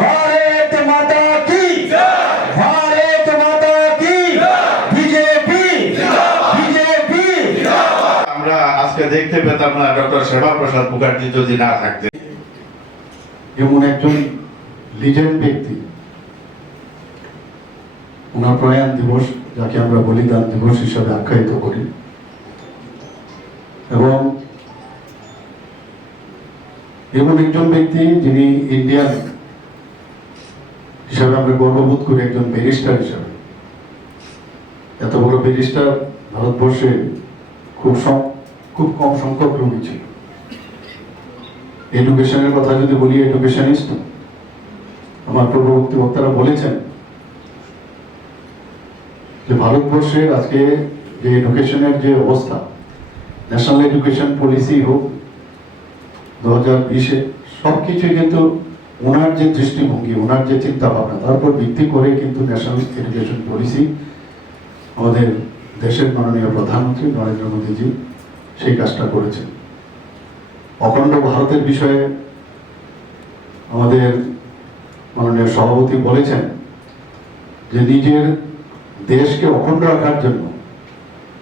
भारत माता की भारत माता की बीजेपी बीजेपी। আমরা আজকে দেখতে পেতাম না ডক্টর সেবা প্রসাদ মুখার্জি যদি না থাকতেন। এমন একজন লিজেন্ড ব্যক্তি, ওনার প্রয়াণ দিবস, যাকে আমরা বলিদান দিবস হিসাবে আখ্যায়িত করি, এবং এমন একজন ব্যক্তি যিনি ইন্ডিয়ান হিসাবে আমরা গর্ববোধ করি, একজন ব্যারিস্টার হিসাবে। এত বড় ব্যারিস্টার ভারতবর্ষে খুব কম সংখ্যক লোকই ছিল। এডুকেশনের কথা যদি বলি, এডুকেশনিস্ট, আমার পূর্ববর্তী বক্তারা বলেছেন যে ভারতবর্ষের আজকে যে এডুকেশনের যে অবস্থা, ন্যাশনাল এডুকেশন পলিসি হোক 2020-এ, সবকিছুই কিন্তু ওনার যে দৃষ্টিভঙ্গি, ওনার যে চিন্তা ভাবনা, তার উপর ভিত্তি করে কিন্তু ন্যাশনাল এডুকেশন পলিসি আমাদের দেশের মাননীয় প্রধানমন্ত্রী নরেন্দ্র মোদীজি সেই কাজটা করেছেন। অখণ্ড ভারতের বিষয়ে আমাদের মাননীয় সভাপতি বলেছেন যে নিজের দেশকে অখণ্ড রাখার জন্য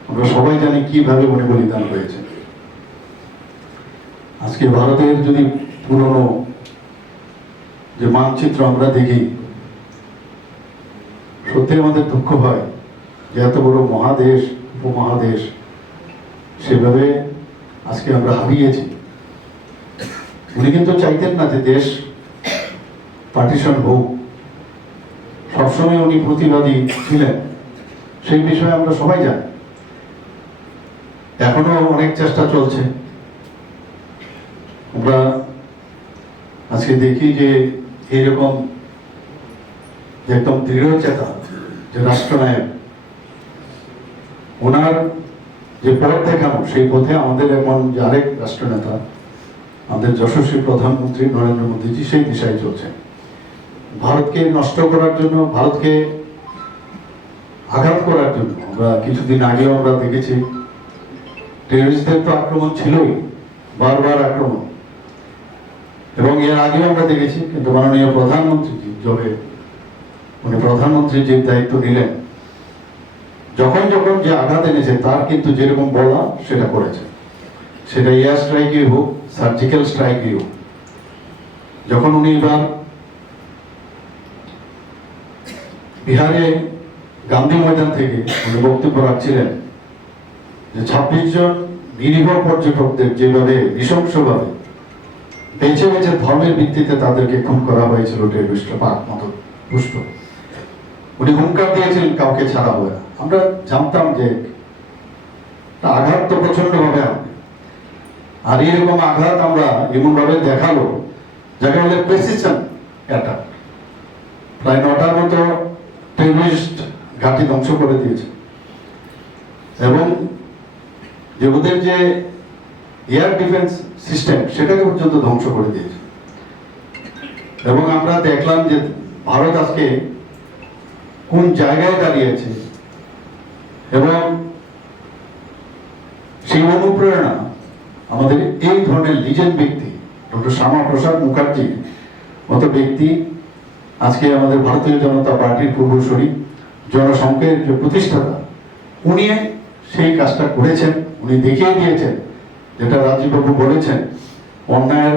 আমরা সবাই জানি কিভাবে উনি বলিদান হয়েছে। আজকে ভারতের যদি পুরনো যে মানচিত্র আমরা দেখি, সত্যি আমাদের দুঃখ হয় যে এত বড় মহাদেশ, উপমহাদেশ, সেভাবে আজকে আমরা হারিয়েছি। উনি কিন্তু চাইতেন না যে দেশ পার্টিশন হোক, সবসময় উনি প্রতিবাদী ছিলেন, সেই বিষয়ে আমরা সবাই জানি। এখনো অনেক চেষ্টা চলছে। আমরা আজকে দেখি যে এইরকম যে একদম দৃঢ় চেতা যে রাষ্ট্রনায়ক, ওনার যে পথ দেখানো, সেই পথে আমাদের এখন যে আরেক রাষ্ট্রনেতা, আমাদের যশস্বী প্রধানমন্ত্রী নরেন্দ্র মোদীজি সেই দিশায় চলছেন। ভারতকে নষ্ট করার জন্য, ভারতকে আঘাত করার জন্য, আমরা কিছুদিন আগেও আমরা দেখেছি টেররিস্টদের তো আক্রমণ ছিলই, বারবার আক্রমণ, এবং এর আগেও আমরা দেখেছি। কিন্তু মাননীয় প্রধানমন্ত্রী যবে উনি প্রধানমন্ত্রীর যে দায়িত্ব নিলেন, যখন যখন যে আঘাত এনেছে, তার কিন্তু যেরকম বলা সেটা করেছে, সেটা এয়ার স্ট্রাইকই হোক, সার্জিক্যাল স্ট্রাইকই হোক। যখন উনি এবার বিহারে গান্ধী ময়দান থেকে উনি বক্তব্য রাখছিলেন যে 26 জন নিরীহ পর্যটকদের যেভাবে নৃশংসভাবে বেছে বেছে ধর্মের ভিত্তিতে তাদেরকে খুন করা হয়েছিল টেররিস্টরা পাক মত পুষ্ট, উনি হুঙ্কার দিয়েছিলেন কাউকে ছাড়া হবে না। আমরা জানতাম যে আঘাত তো প্রচন্ড ভাবে হবে, আর এরকম আঘাত আমরা এমন ভাবে দেখালো যাকে বলে প্রেসিশন অ্যাটাক। প্রায় 9টার মতো টেররিস্ট ঘাঁটি ধ্বংস করে দিয়েছে, এবং যে ওদের যে এয়ার ডিফেন্স সিস্টেম সেটাকে পর্যন্ত ধ্বংস করে দিয়েছে। এবং আমরা দেখলাম যে ভারত আজকে কোন জায়গায় দাঁড়িয়েছে, এবং সেই অনুপ্রেরণা আমাদের এই ধরনের লিজেন্ড ব্যক্তি ডক্টর শ্যামা প্রসাদ মুখার্জির মতো ব্যক্তি আজকে আমাদের ভারতীয় জনতা পার্টির পূর্বসূরি, জনসংঘের যে প্রতিষ্ঠাতা, উনি সেই কাজটা করেছেন। উনি দেখিয়ে দিয়েছেন যেটা রাজীববাবু বলেছেন, অন্যায়ের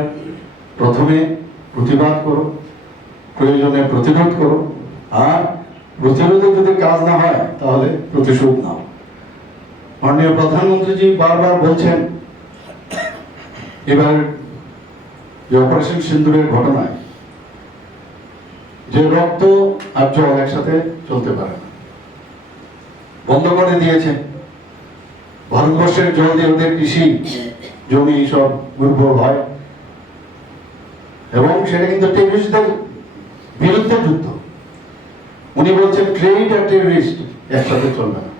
প্রথমে প্রতিবাদ করো, প্রয়োজনে প্রতিরোধ করো, আর প্রতিরোধে যদি কাজ না হয় তাহলে প্রতিশোধ নাও। মাননীয় প্রধানমন্ত্রীজি বারবার বলছেন এবার যে অপারেশন সিন্দুরের ঘটনায় যে রক্ত আর জল একসাথে চলতে পারে না, বন্ধ করে দিয়েছে। ভারতবর্ষের জল দিয়ে ওদের কৃষি জমি সব উর্বর হয়, এবং সেটা কিন্তু টেররিস্টদের বিরুদ্ধে যুদ্ধ। উনি বলছেন ট্রেড আর টেররিস্ট একসাথে চলবে না,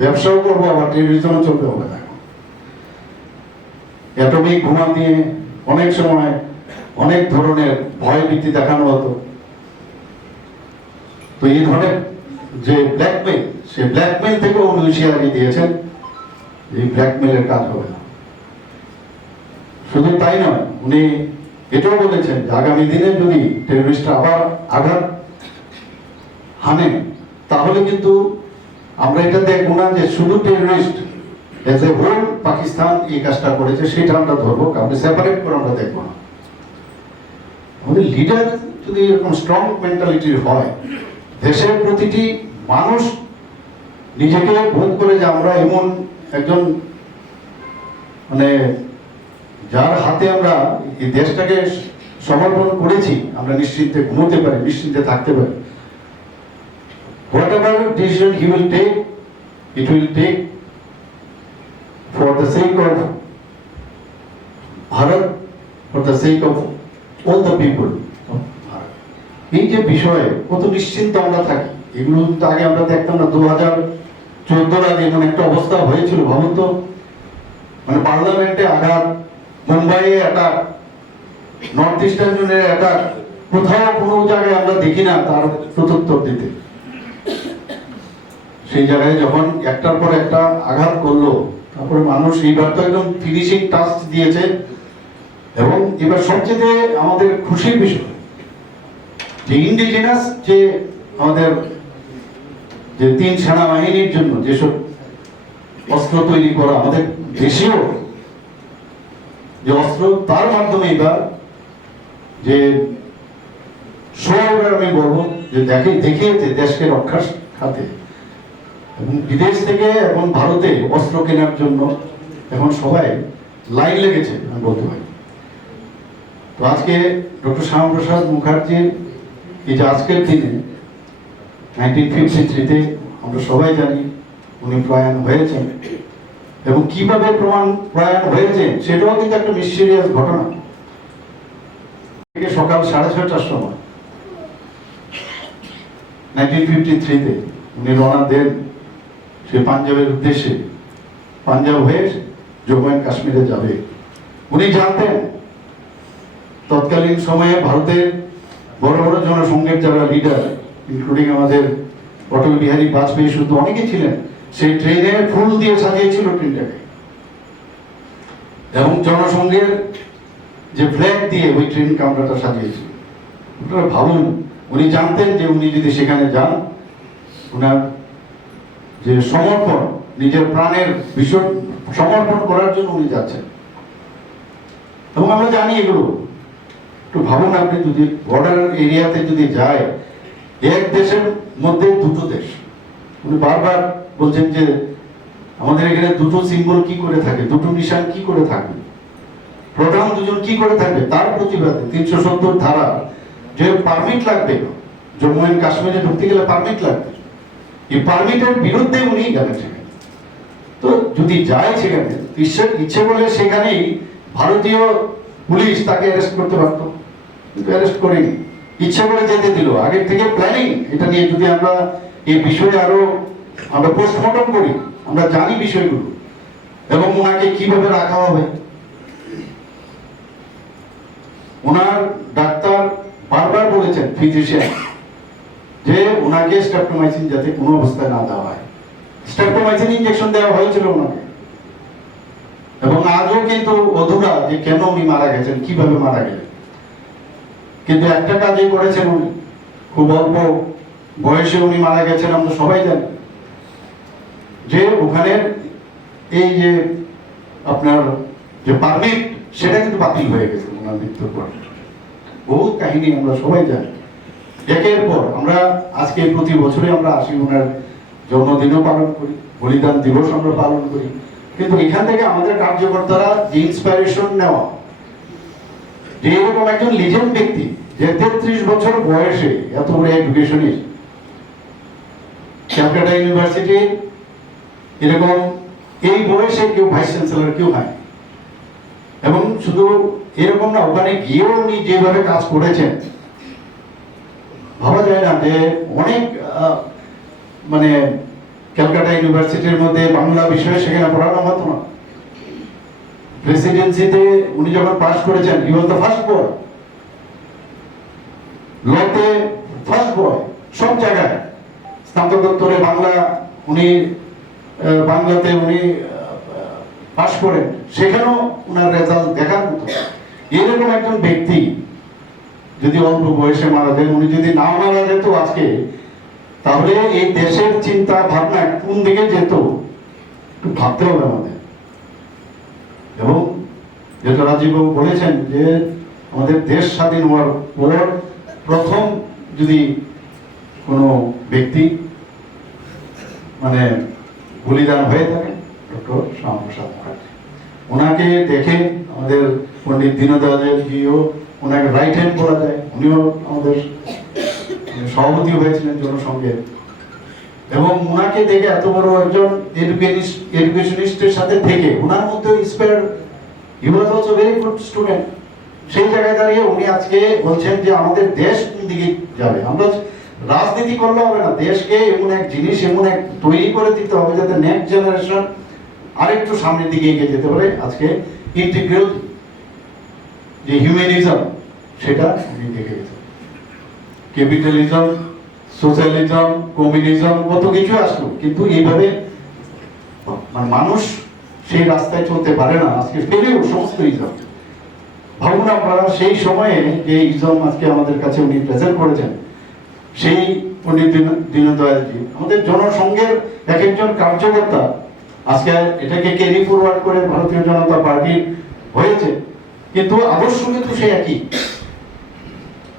ব্যবসাও করবো আবার টেররিজমও চলবে হবে না। অ্যাটমিক বোমা দিয়ে অনেক সময় অনেক ধরনের ভয় ভীতি দেখানো হতো। তো এই ধরনের যে ব্ল্যাকমেইল, সেই ব্ল্যাকমেইল থেকেও উনি হুঁশিয়ারি দিয়েছেন এই ব্ল্যাকমেলের কাজ হবে না। শুধু তাই নয়, উনি এটাও বলেছেন যে আগামী দিনে যদি টেররিস্টরা আবার আঘাত হানে, তাহলে কিন্তু আমরা এটা দেখবো না যে শুধু terrorist as a whole Pakistan এই কাজটা করেছে, সেটা আমরা ধরবো, কাউকে সেপারেট করে আমরা দেখবো না। আমাদের লিডার যদি এরকম স্ট্রং মেন্টালিটির হয়, দেশের প্রতিটি মানুষ নিজেকে বোধ করে যে আমরা এমন একজন মানে যার হাতে আমরা এই দেশটাকে সমর্পণ করেছি, আমরা নিশ্চিন্তে ঘুমোতে পারি, নিশ্চিন্তে থাকতে পারি। Whatever decision he will take, it will take for the sake of Bharat, for the sake of all the people of Bharat. এই যে বিষয়ে কত নিশ্চিন্ত আমরা থাকি, এগুলো তো আগে আমরা দেখতাম না। 2014 আগে এমন একটা অবস্থা হয়েছিল, ভাবুন তো, মানে পার্লামেন্টে আঘাত, মুম্বাইয়ে অ্যাটাক, নর্থ ইস্টার্ন জোনের অ্যাটাক, কোথাও কোনো জায়গায় আমরা দেখি না তার প্রত্যুত্তর দিতে। সেই জায়গায় যখন একটার পর একটা আঘাত করলো, তারপরে মানুষ এইবার তো একদম ফিনিশিং টাচ দিয়েছে। এবং এবার সবচেয়ে আমাদের খুশির বিষয় যে ইন্ডিজিনাস যে আমাদের যে 3 সেনাবাহিনীর জন্য যেসব অস্ত্র তৈরি করা, আমাদের দেশীয় যে অস্ত্র, তার মাধ্যমে এবার যে শোয়ের আমি বলবো যে দেখিয়েছে দেশকে রক্ষার খাতে। এবং বিদেশ থেকে এখন ভারতে অস্ত্র কেনার জন্য এখন সবাই লাইন লেগেছে আমি বলতে পারি। তো আজকে ডক্টর শ্যামাপ্রসাদ মুখার্জির এই যে আজকের দিনে 1953-তে আমরা সবাই জানি উনি প্রয়াণ হয়েছেন, এবং কিভাবে প্রয়াণ হয়েছেন সেটাও কিন্তু একটা মিস্টেরিয়াস ঘটনা। সকাল 6:30টার সময় 1953-তে উনি রওনা দেন সে পাঞ্জাবের উদ্দেশ্যে, পাঞ্জাব হয়ে জম্মু অ্যান্ড কাশ্মীরে যাবে। উনি জানতেন তৎকালীন সময়ে ভারতের বড় বড় জনসংঘের যারা লিডার, ইনক্লুডিং আমাদের অটল বিহারী বাজপেয়ী, শুধু অনেকে ছিলেন, সেই ট্রেনে ফুল দিয়ে সাজিয়েছিল ট্রেনটাকে, এবং জনসংঘের যে ফ্ল্যাগ দিয়ে ওই ট্রেন কামরাটা সাজিয়েছিল। আপনারা ভাবুন, উনি জানতেন যে উনি যদি সেখানে যান, ওনার যে সমর্পণ, নিজের প্রাণের ভীষণ সমর্পণ করার জন্য উনি যাচ্ছেন। এবং আমরা জানি এগুলো, একটু ভাবুন, আপনি যদি বর্ডার এরিয়াতে যদি যায়, এক দেশের মধ্যে দুটো দেশ, উনি বারবার বলছেন যে আমাদের এখানে দুটো সিম্বল কি করে থাকে, দুটো নিশান কি করে থাকবে, প্রধান দুজন কি করে থাকবে, তার প্রতিবাদে 370 ধারা যে পারমিট লাগবে, জম্মু অ্যান্ড কাশ্মীরে ঢুকতে গেলে পারমিট লাগবে, এই পারমিটের বিরুদ্ধে উনি গেলেন সেখানে। তো যদি যায় সেখানে, ইচ্ছে বলে সেখানেই ভারতীয় পুলিশ তাকে অ্যারেস্ট করতে পারতো, কিন্তু অ্যারেস্ট করেনি, ইচ্ছে করে যেতে দিল। আগের থেকে প্ল্যানিং এটা নিয়ে যদি আমরা এই বিষয়ে আরো আমরা পোস্টমর্টম করি, আমরা জানি বিষয়গুলো, এবং ওনাকে কিভাবে রাখা হবে। ওনার ডাক্তার বারবার বলেছেন, ফিজিশিয়ান, যে ওনাকে স্ট্রেপ্টোমাইসিন যাতে কোনো অবস্থায় না দেওয়া হয়। স্ট্রেপ্টোমাইসিন ইনজেকশন দেওয়া হয়েছিল ওনাকে, এবং আজও কিন্তু অধুরা যে কেন উনি মারা গেছেন, কিভাবে মারা গেলেন। কিন্তু একটা কাজই করেছেন উনি, খুব অল্প বয়সে উনি মারা গেছেন, আমরা সবাই জানি যে ওখানে এই যে আপনার যে পারমিট, সেটা কিন্তু বাতিল হয়ে গেছে ওনার মৃত্যুর পর। বহু কাহিনী আমরা সবাই জানি। একের পর আমরা আজকে প্রতি বছরে আমরা আসি, ওনার জন্মদিনও পালন করি, বলিদান দিবস আমরা পালন করি, কিন্তু এখান থেকে আমাদের কার্যকর্তারা যে ইন্সপিরেশন নেওয়া, যে এরকম একজন লিজেন্ড ব্যক্তি যে 33 বছর বয়সে এত বড় এডুকেশনিস্ট, ক্যালকাটা ইউনিভার্সিটি এরকম এই বয়সে কেউ ভাইস চ্যান্সেলর কেউ হয়, এবং শুধু এরকম না, ওখানে গিয়েও উনি যেভাবে কাজ করেছেন ভাবা যায় না যে অনেক মানে ক্যালকাটা ইউনিভার্সিটির মধ্যে বাংলা বিষয়ে সেখানে পড়ানো হতো না। প্রেসিডেন্সিতে উনি যখন পাস করেছেন, he was the first boy, লতে ফার্স্ট বয়, সব জায়গায় স্নাতকোত্তরে বাংলা উনি বাংলাতে উনি পাশ করেন, সেখানেও ওনার রেজাল্ট দেখার মতো। এরকম একজন ব্যক্তি যদি অল্প বয়সে মারা যায়, উনি যদি না মারা যেত আজকে, তাহলে এই দেশের চিন্তা ভাবনা কোন দিকে যেত একটু ভাবতে হবে আমাদের। এবং যেটা রাজীব বাবু বলেছেন যে আমাদের দেশ স্বাধীন হওয়ার পর প্রথম যদি কোনো ব্যক্তি মানে বলিদান হয়ে থাকে ডক্টর শ্যামাপ্রসাদ মুখার্জি। ওনাকে দেখে আমাদের পণ্ডিত দীনদয়াল জিও ওনাকে রাইট হ্যান্ড বলা যায়, উনিও আমাদের সভাপতি হয়েছিলেন জনসংঘের। এবং ওনাকে দেখে এত বড় একজন এডুকেশনিস্টের সাথে থেকে ওনার মধ্যে inspired, he was also very good student. সেই জায়গায় দাঁড়িয়ে উনি আজকে বলছেন যে আমাদের দেশ কোন দিকে যাবে। আমরা রাজনীতি করলে হবে না, দেশকে এমন এক জিনিস এমন এক তৈরি করে দিতে হবে যাতে নেক্সট জেনারেশন আরেকটু সামনের দিকে এগিয়ে যেতে পারে। আজকে ইন্টিগ্রাল যে হিউম্যানিজম সেটা উনি দেখে গেছেন। ক্যাপিটালিজম, সোশ্যালিজম, কমিউনিজম কত কিছু আসলো, কিন্তু এইভাবে মানে মানুষ সেই রাস্তায় চলতে পারে না। আজকে ফেলেও সমস্ত ইজম ভাবুন আপনারা, সেই সময়ে যে ইজম আজকে আমাদের কাছে উনি প্রেজেন্ট করেছেন, সেই পণ্ডিত দীনদয়ালজি আমাদের জনসংঘের এক একজন কার্যকর্তা আজকে এটাকে ক্যারি ফরওয়ার্ড করে ভারতীয় জনতা পার্টি হয়েছে, কিন্তু আদর্শ কিন্তু সেই একই।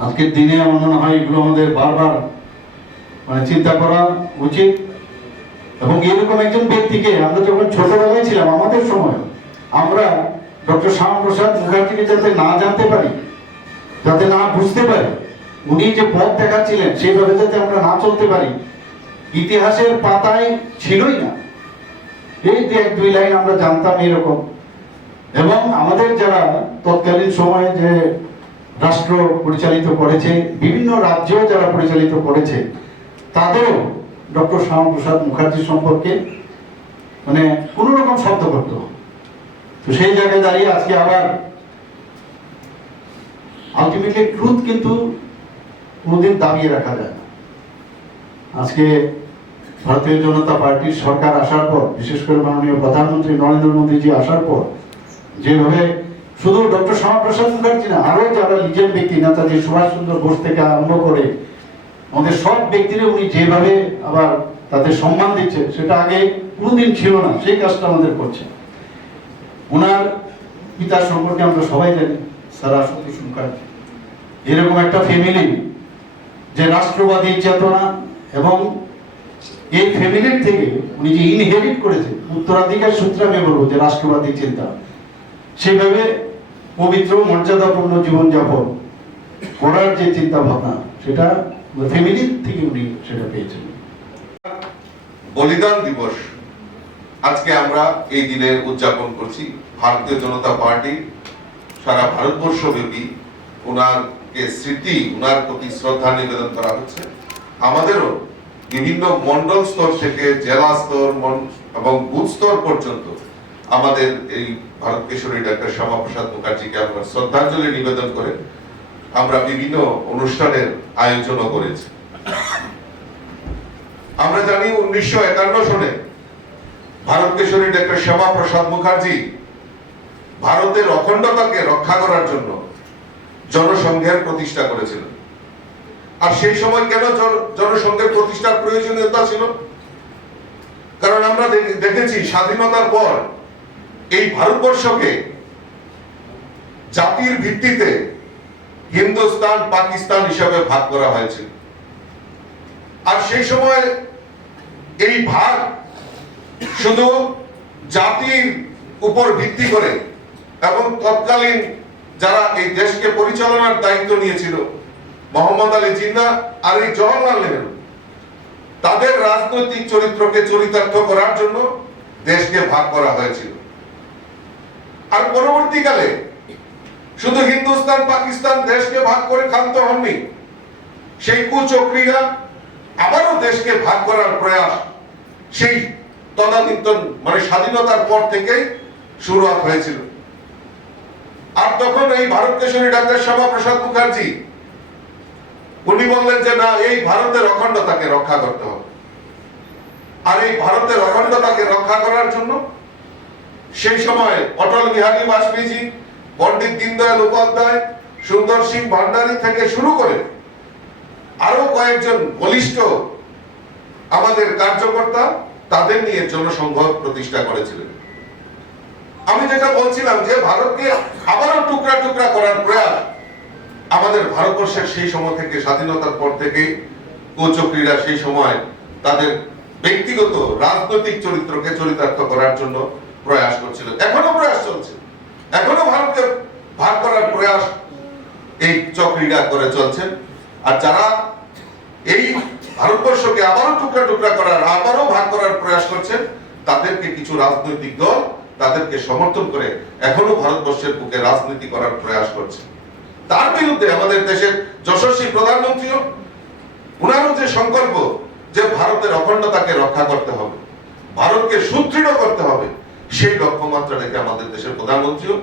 আজকের দিনে আমার মনে হয় এগুলো আমাদের বারবার মানে চিন্তা করা উচিত। এবং এরকম একজন ব্যক্তিকে আমরা যখন ছোটবেলায় ছিলাম, আমাদের সময় আমরা ডক্টর শ্যামাপ্রসাদ মুখার্জিকে যাতে না জানতে পারি, যাতে না বুঝতে পারি, উনি যে পথ দেখাচ্ছিলেন সেইভাবে যাতে আমরা না চলতে পারি, ইতিহাসের পাতায় ছিলই না। এই যে এক দুই লাইন আমরা জানতাম এরকম। এবং আমাদের যারা তৎকালীন সময়ে যে রাষ্ট্র পরিচালিত করেছে, বিভিন্ন রাজ্যেও যারা পরিচালিত করেছে, তাদেরও ডক্টর শ্যামাপ্রসাদ মুখার্জি সম্পর্কে মানে কোনো রকম শব্দ করত। তো সেই জায়গায় দাঁড়িয়ে আজকে আবার আলটিমেটলি ট্রুথ কিন্তু কোনোদিন দাবিয়ে রাখা যায় না। আজকে ভারতীয় জনতা পার্টির সরকার আসার পর, বিশেষ করে মাননীয় প্রধানমন্ত্রী নরেন্দ্র মোদীজি আসার পর, যেভাবে শুধু ডক্টর শ্যামাপ্রসাদ মুখার্জি না, আরো যারা লিজেন্ড ব্যক্তি, নেতাজি সুভাষ চন্দ্র বোস থেকে আরম্ভ করে আমাদের সব ব্যক্তিরা উনি যেভাবে আবার তাদের সম্মান দিচ্ছে, সেটা আগে কোনোদিন ছিল না। সেই কাজটা আমাদের করছে। ওনার পিতার সম্পর্কে আমরা সবাই জানি, স্যার আশুতোষ মুখার্জি। এরকম একটা ফ্যামিলি যে রাষ্ট্রবাদী চেতনা, এবং এই ফ্যামিলির থেকে উনি যে ইনহেরিট করেছে উত্তরাধিকার সূত্রে আমি বলবো যে রাষ্ট্রবাদী চিন্তা, সেভাবে পবিত্র মর্যাদাপূর্ণ জীবনযাপন করার যে চিন্তা ভাবনা, সেটা ফ্যামিলি থেকে উনি সেটা পেয়েছেন। বলিদান দিবস আজকে আমরা এই দিনের উদযাপন করছি। ভারতীয় জনতা পার্টি সারা ভারতবর্ষ ব্যাপী ওনারকে স্মৃতি, ওনার প্রতি শ্রদ্ধা নিবেদন করা হচ্ছে। আমাদেরও বিভিন্ন মন্ডল স্তর থেকে জেলা স্তর এবং বুথ স্তর পর্যন্ত আমাদের এই ভারত কেশরী ডক্টর শ্যামাপ্রসাদ মুখার্জিকে আমরা শ্রদ্ধাঞ্জলি নিবেদন করে আমরা বিভিন্ন অনুষ্ঠানের আয়োজনও করেছি। আমরা জানি 1951 সনে ভারত কেশরী ডক্টর শ্যামাপ্রসাদ মুখার্জি ভারতের অখণ্ডতাকে রক্ষা করার জন্য জনসংঘের প্রতিষ্ঠা করেছিলেন। আর সেই সময় কেন জনসংঘের প্রতিষ্ঠার প্রয়োজনীয়তা ছিল? কারণ আমরা দেখেছি স্বাধীনতার পর এই ভারতবর্ষকে জাতির ভিত্তিতে হিন্দুস্তান পাকিস্তান হিসাবে ভাগ করা হয়েছিল। আর সেই সময় এই ভাগ শুধু জাতির উপর ভিত্তি করে, এবং তৎকালীন যারা এই দেশকে পরিচালনার দায়িত্ব নিয়েছিল, মোহাম্মদ আলী জিন্না আর এই জওহরলাল নেহরু, তাদের রাজনৈতিক চরিত্রকে চরিতার্থ করার জন্য দেশকে ভাগ করা হয়েছিল। আর পরবর্তীকালে শুধু হিন্দুস্তান পাকিস্তান দেশকে ভাগ করে ক্ষান্ত হননি, সেই কুচক্রীরা আবারও দেশকে ভাগ করার প্রয়াস সেই তদানীন্তন মানে স্বাধীনতার পর থেকেই শুরুয়াত হয়েছিল। আর তখন এই ভারত কেশরী ডক্টর শ্যামাপ্রসাদ মুখার্জি উনি বললেন যে না, এই ভারতের অখণ্ডতাকে রক্ষা করতে হবে। আর এই ভারতের অখণ্ডতাকে রক্ষা করার জন্য সেই সময় অটল বিহারী বাজপেয়ী, পণ্ডিত দীনদয়াল উপাধ্যায়, সুন্দর সিং ভান্ডারী থেকে শুরু করে আরো কয়েকজন বলিষ্ঠ আমাদের কার্যকর্তা তাদের নিয়ে জনসংঘ প্রতিষ্ঠা করেছিলেন। আমি যেটা বলছিলাম যে ভারতকে আবারও টুকরা টুকরা করার প্রয়াস আমাদের ভারতবর্ষের সেই সময় থেকে, স্বাধীনতার পর থেকে কুচক্রীরা সেই সময় তাদের ব্যক্তিগত রাজনৈতিক চরিত্রকে চরিতার্থ করার জন্য প্রয়াস করছিল। এখনো প্রয়াস চলছে, এখনো ভারতকে ভাগ করার প্রয়াস এই চক্রীরা করে চলছে। আর যারা এই ভারতবর্ষকে আবারও টুকরা টুকরা করার, আবারও ভাগ করার প্রয়াস করছে, তাদেরকে কিছু রাজনৈতিক দল তাদেরকে সমর্থন করে এখনো ভারতবর্ষের বুকে রাজনীতি করার প্রয়াস করছে। তার বিরুদ্ধে আমাদের দেশের যশস্বী প্রধানমন্ত্রীও, উনারও যে সংকল্প যে ভারতের অখণ্ডতাকে রক্ষা করতে হবে, ভারতকে সুদৃঢ় করতে হবে, সেই লক্ষ্যমাত্রা রেখে আমাদের দেশের প্রধানমন্ত্রীও,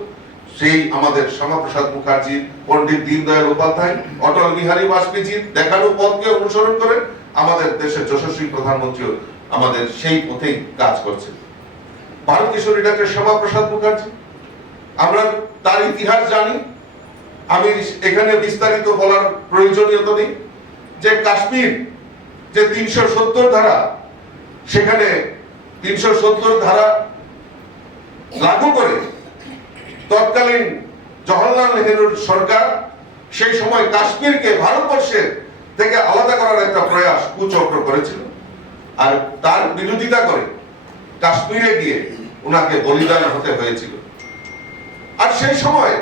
সেই আমাদের শ্যামাপ্রসাদ মুখার্জি, পণ্ডিত দীনদয়াল উপাধ্যায়, অটল বিহারী বাজপেয়ীর দেখানো পথকে অনুসরণ করে আমাদের দেশের যশস্বী প্রধানমন্ত্রীও আমাদের সেই পথেই কাজ করছে। ভারত কিশোরী ডাক্তার শ্যামাপ্রসাদ মুখার্জি, আমরা তার ইতিহাস জানি, আমি এখানে বিস্তারিত বলার প্রয়োজনীয়তা নেই। যে কাশ্মীর যে 370 ধারা, সেখানে 370 ধারা লাগু করে তৎকালীন জওহরলাল নেহরুর সরকার সেই সময় কাশ্মীরকে ভারতবর্ষের থেকে আলাদা করার একটা প্রয়াস কুচক্র করেছিল। আর তার বিরোধিতা করে কাশ্মীরে গিয়ে উনাকে বলিদান হতে হয়েছিল। আর সেই সময়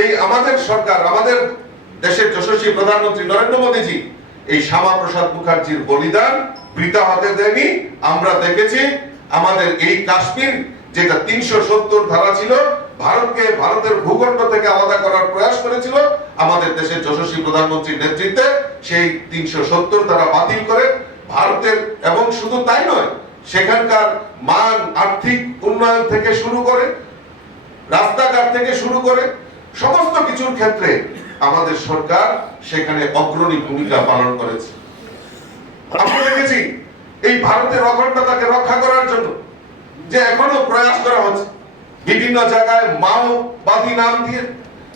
এই আমাদের সরকার, আমাদের দেশের যশস্বী প্রধানমন্ত্রী নরেন্দ্র মোদীজি এই শ্যামাপ্রসাদ মুখার্জির বলিদান বৃথা হতে দেয়নি। আমরা দেখেছি আমাদের এই কাশ্মীর যেটা 370 ধারা ছিল, ভারতকে ভারতের ভূখণ্ড থেকে আলাদা করার প্রয়াস করেছিল, আমাদের দেশের যশস্বী প্রধানমন্ত্রীর নেতৃত্বে সেই 370 ধারা বাতিল করে ভারতের, এবং শুধু তাই নয়, সেখানকার মান, আর্থিক উন্নয়ন থেকে শুরু করে, রাস্তাঘাট থেকে শুরু করে সমস্ত কিছুর ক্ষেত্রে আমাদের সরকার সেখানে অগ্রণী ভূমিকা পালন করেছে। আমরা দেখেছি এই ভারতের অখণ্ডতাকে রক্ষা করার জন্য যে এখনো প্রয়াস করা হচ্ছে, বিভিন্ন জায়গায় মাওবাদী নাম দিয়ে,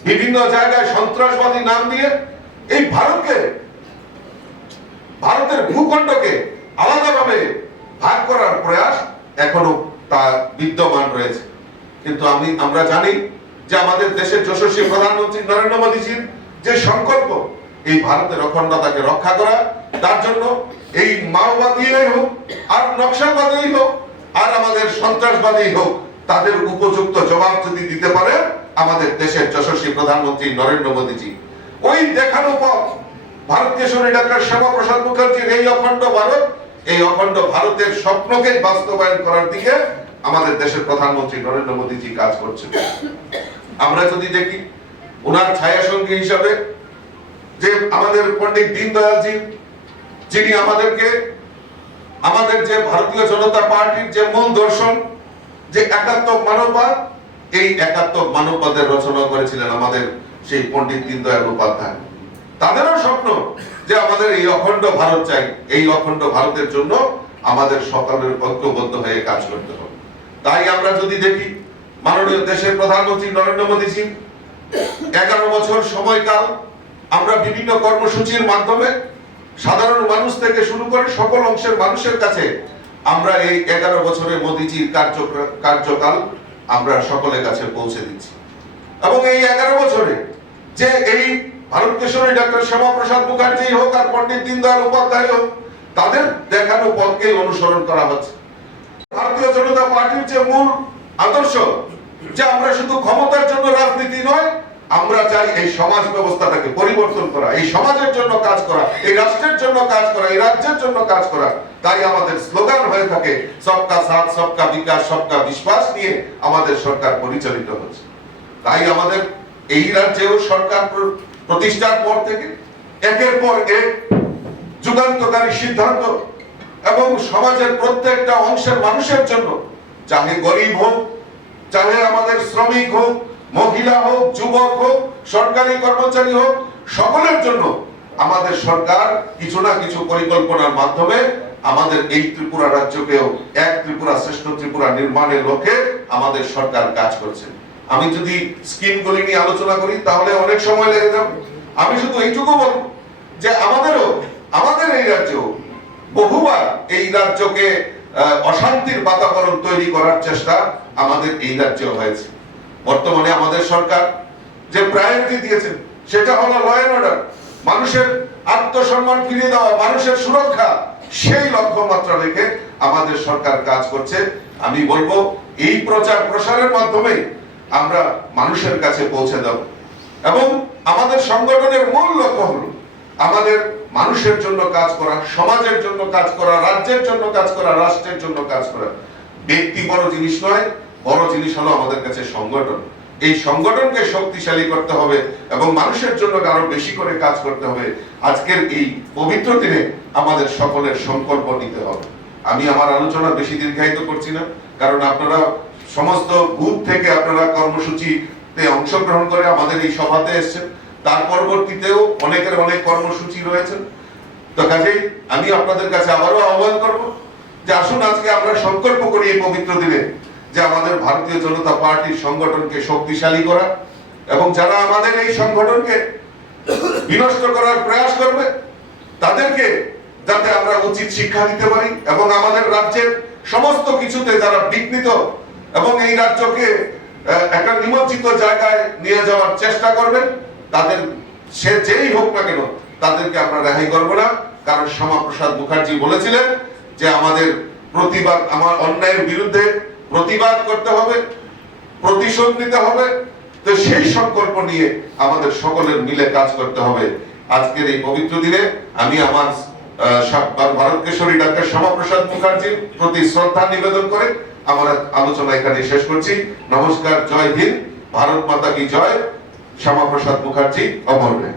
বিভিন্ন জায়গায় সন্ত্রাসবাদী নাম দিয়ে এই ভারতের ভূখণ্ডকে আলাদাভাবে ভাগ করার প্রয়াস এখনো তা বিদ্যমান রয়েছে। কিন্তু আমরা জানি যে আমাদের দেশের যশস্বী প্রধানমন্ত্রী নরেন্দ্র মোদীজির যে সংকল্প এই ভারতের অখণ্ডতাকে রক্ষা করা, তার জন্য এই মাওবাদী হোক আর নকশালবাদী হোক আর আমাদের সন্ত্রাসবাদী হোক, তাদের উপযুক্ত জবাব যদি দিতে পারে আমাদের দেশের যশস্বী প্রধানমন্ত্রী নরেন্দ্র মোদীজি, ওই দেখানো পথ ভারত কিশোরী ডাক্তার শ্যামাপ্রসাদ মুখার্জির এই অখণ্ড ভারত, এই অখণ্ড ভারতের স্বপ্নকে বাস্তবায়ন করার দিকে আমাদের দেশের প্রধানমন্ত্রী নরেন্দ্র মোদীজি কাজ করছেন। আমরা যদি দেখি ওনার ছায়া সঙ্গী হিসাবে যে আমাদের পণ্ডিত দীনদয়ালজি, যিনি আমাদেরকে আমাদের যে ভারতীয় জনতা পার্টির যে মূল দর্শন যে একাত্মক মানববাদ, এই একাত্মক মানববাদের রচনা করেছিলেন আমাদের সেই পণ্ডিত দীনদয়াল উপাধ্যায়। তাদেরও স্বপ্ন যে আমাদের এই অখণ্ড ভারত চাই, এই অখণ্ড ভারতের জন্য আমাদের সকলের ঐক্যবদ্ধ হয়ে কাজ করতে হবে। তাই আমরা যদি দেখি মাননীয় দেশের প্রধানমন্ত্রী নরেন্দ্র মোদীজি 11 বছর সময়কাল আমরা বিভিন্ন কর্মসূচির মাধ্যমে সাধারণ মানুষ থেকে শুরু করে সকল অংশের মানুষের কাছে আমরা এই 11 বছরে মোদীজির কার্যকাল আমরা সকলের কাছে পৌঁছে দিচ্ছি। এবং এই 11 বছরে যে এই ভারত কিশোরী ডাক্তার শ্যামাপ্রসাদ মুখার্জি হোক আর পণ্ডিত দীনদয়াল উপাধ্যায় হোক, তাদের দেখানো পথকে অনুসরণ করা হচ্ছে। ভারতীয় জনতা পার্টির যে মূল আদর্শ যে আমরা শুধু ক্ষমতার জন্য রাজনীতি নয়, আমরা চাই এই সমাজ ব্যবস্থাটাকে পরিবর্তন করা, এই সমাজের জন্য কাজ করা, এই রাষ্ট্রের জন্য কাজ করা, এই রাজ্যের জন্য কাজ করা। তাই আমাদের স্লোগান হয়ে থাকে সবকা সাথ, সবকা বিকাশ, সবকা বিশ্বাস নিয়ে আমাদের সরকার পরিচালিত হচ্ছে। তাই আমাদের এই রাজ্যেও সরকার প্রতিষ্ঠার পর থেকে একের পর এক যুগান্তকারী সিদ্ধান্ত এবং সমাজের প্রত্যেকটা অংশের মানুষের জন্য, চাহে গরিব হোক, চাহে আমাদের শ্রমিক হোক, মহিলা হোক, যুবক হোক, সরকারি কর্মচারী হোক, সকলের জন্য আমাদের সরকার কিছু না কিছু পরিকল্পনার মাধ্যমে আমাদের এই ত্রিপুরা রাজ্যকেও এক ত্রিপুরা শ্রেষ্ঠ ত্রিপুরা নির্মাণের লক্ষ্যে আমাদের সরকার কাজ করছে। আমি যদি স্কিমগুলি নিয়ে আলোচনা করি তাহলে অনেক সময় লেগে যাবে। আমি শুধু এইটুকু বলবো যে আমাদের এই রাজ্য বহুবার এই রাজ্যকে অশান্তির বাতাবরণ তৈরি করার চেষ্টা আমাদের এই রাজ্যে হয়েছে। বর্তমানে আমাদের সরকার যে প্রায়োরিটি দিয়েছেন সেটা হলো ল এন্ড অর্ডার, মানুষের আত্মসম্মান ফিরিয়ে দেওয়া, মানুষের সুরক্ষা, সেই লক্ষ্যমাত্রা রেখে আমাদের সরকার কাজ করছে। আমি বলবো এই প্রচার প্রসারের মাধ্যমে আমরা মানুষের কাছে পৌঁছে দেব এবং আমাদের সংগঠনের মূল লক্ষ্য হলো আমাদের মানুষের জন্য কাজ করা, সমাজের জন্য কাজ করা, রাজ্যের জন্য কাজ করা, রাষ্ট্রের জন্য কাজ করা। ব্যক্তি বড় জিনিস নয়, বড় জিনিস হলো আমাদের কাছে সংগঠন। এই সংগঠনকে শক্তিশালী করতে হবে এবং মানুষের জন্য আরো বেশি করে কাজ করতে হবে। আজকের এই পবিত্র দিনে আমাদের সকলের সংকল্প নিতে হবে। আমি আমার আলোচনা বেশি দীর্ঘায়িত করছি না, কারণ আপনারা সমস্ত বুথ থেকে আপনারা কর্মসূচিতে অংশগ্রহণ করে আমাদের এই সভাতে এসেছেন। তার পরবর্তীতেও অনেকের অনেক কর্মসূচি রয়েছে। তো কাজেই আমি আপনাদের কাছে আবারও আহ্বান করব যে আসুন আজকে আমরা সংকল্প করি এই পবিত্র দিনে যে আমাদের ভারতীয় জনতা পার্টির সংগঠনকে শক্তিশালী করা এবং যারা আমাদের এই সংগঠনকে বিনষ্ট করার প্রয়াস করবে তাদেরকে যাতে আমরা উচিত শিক্ষা দিতে পারি এবং আমাদের রাজ্যের সমস্ত কিছুতে যারা বিঘ্নিত এবং এই রাজ্যকে একটা নিমজ্জিত জায়গায় নিয়ে যাওয়ার চেষ্টা করবেন তাদের সে যেই হোক না কেন তাদেরকে আমরা রেহাই করব না। কারণ শ্যামাপ্রসাদ মুখার্জি বলেছিলেন যে আমাদের প্রতিবাদ, আমার অন্যায়ের বিরুদ্ধে প্রতিবাদ করতে হবে, প্রতিশোধ নিতে হবে। তো সেই সংকল্প নিয়ে আমাদের সকলের মিলে কাজ করতে হবে। আজকের এই পবিত্র দিনে আমি আমার ভারত কেশরী ডাক্তার শ্যামাপ্রসাদ মুখার্জির প্রতি শ্রদ্ধা নিবেদন করে আমার আলোচনা এখানে শেষ করছি। নমস্কার, জয় হিন্দ, ভারত মাতা কি জয়। শ্যামাপ্রসাদ মুখার্জি অমর রহে।